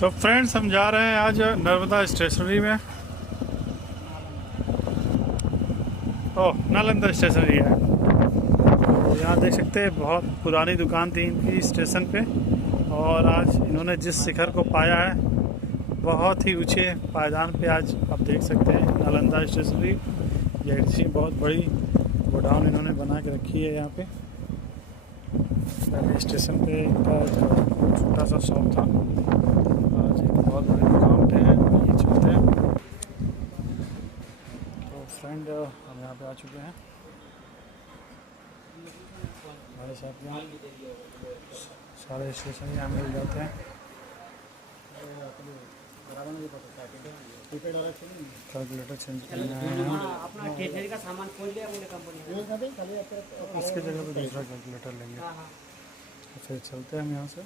तो फ्रेंड्स हम जा रहे हैं आज नर्मदा स्टेशनरी में। ओह, नालंदा स्टेशनरी है। तो यहाँ देख सकते हैं बहुत पुरानी दुकान थी इनकी स्टेशन पे, और आज इन्होंने जिस शिखर को पाया है, बहुत ही ऊंचे पायदान पे आज आप देख सकते हैं नालंदा स्टेशनरी। ये बहुत बड़ी गोडाउन इन्होंने बना के रखी है यहाँ पे। पहले स्टेशन पे इनका छोटा सा शॉप था, आज एक बहुत बड़ी दुकान पे है, ये चलते हैं। तो फ्रेंड हम यहाँ पे आ चुके हैं। हमारे साथ यहाँ सारे स्टेशन यहाँ मिल जाते हैं। कैलकुलेटर चेंज करना है, अपना स्टेशनरी का सामान खोल लिया बोले कंपनी इसके जगह पे दूसरा कैलकुलेटर लेंगे। तो फिर चलते हैं हम यहाँ से।